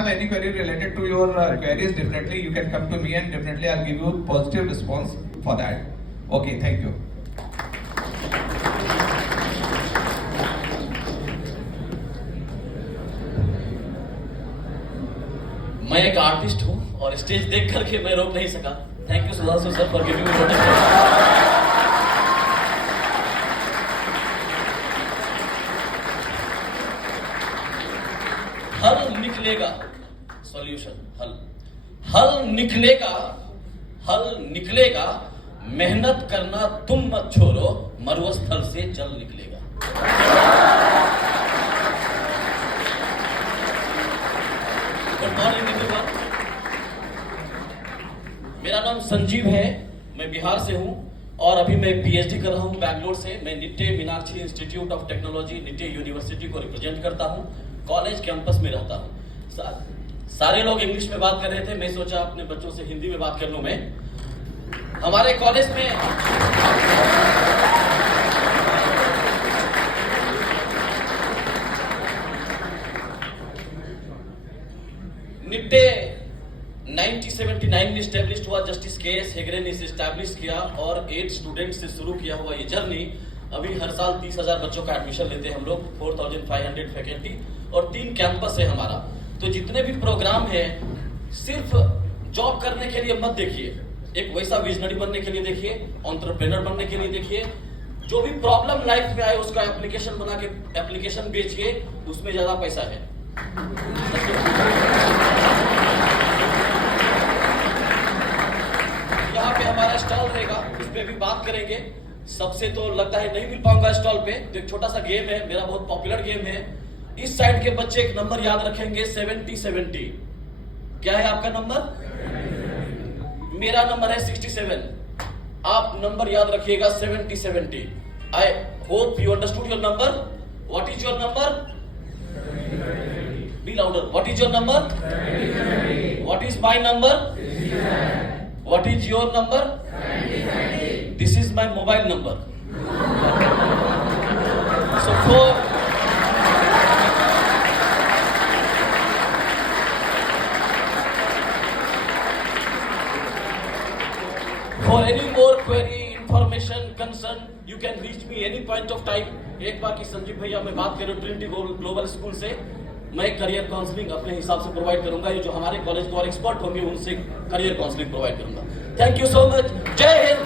have any query related to your queries, definitely you can come to me and definitely I'll give you positive response for that. Okay, thank you. मैं एक आर्टिस्ट हूँ और स्टेज देख करके मैं रोक नहीं सका. Thank you Sudhanshu sir for giving me. हल निकलेगा, सॉल्यूशन हल निकलेगा, मेहनत करना तुम मत छोड़ो, मरुस्थल से जल निकलेगा. Good morning everyone. मेरा नाम संजीव है, मैं बिहार से हूं और अभी मैं पीएचडी कर रहा हूं बैंगलोर से. मैं निट्टे Meenakshi institute of technology Nitte यूनिवर्सिटी को रिप्रेजेंट करता हूं. कॉलेज कैंपस में रहता हूं. सारे लोग इंग्लिश में बात कर रहे थे, मैं सोचा अपने बच्चों से हिंदी में बात कर लूं. मैं हमारे कॉलेज में निट्टे 1979 में स्टैब्लिश हुआ. Justice KS. हेगड़े ने इसे स्टैब्लिश किया और 8 स्टूडेंट से शुरू किया हुआ ये जर्नी अभी हर साल 30,000 बच्चों का एडमिशन लेते हैं हम लोग. 4,500 फैकल्टी और 3 कैंपस है हमारा. तो जितने भी प्रोग्राम है सिर्फ जॉब करने के लिए मत देखिए, एक वैसा विजनरी बनने के लिए देखिए, एंटरप्रेन्योर बनने के लिए देखिए. जो भी प्रॉब्लम लाइफ में आए उसका एप्लीकेशन बना के एप्लीकेशन बेचिए, उसमें ज्यादा पैसा है. यहाँ पे हमारा स्टॉल रहेगा, उस पर भी बात करेंगे. सबसे तो लगता है नहीं मिल पाऊंगा स्टॉल पे, तो एक छोटा सा गेम है, मेरा बहुत पॉपुलर गेम है. इस साइड के बच्चे एक नंबर याद रखेंगे 70-70. क्या है आपका नंबर? मेरा नंबर है 67. आप नंबर याद रखिएगा 70-70. I hope you understood your number. What is your number? Be louder. What is your number? What is my number? What is your number? This is my mobile number. So for any more query, information, concern, you can reach me any point of time. एक बार की संजीव भैया मैं बात करूं Trinity global school से, मैं career counselling अपने हिसाब से प्रोवाइड करूंगा. ये जो हमारे कॉलेज को और एक्सपर्ट होंगे उनसे करियर काउंसलिंग प्रोवाइड करूंगा. Thank you so much. जय हिंद.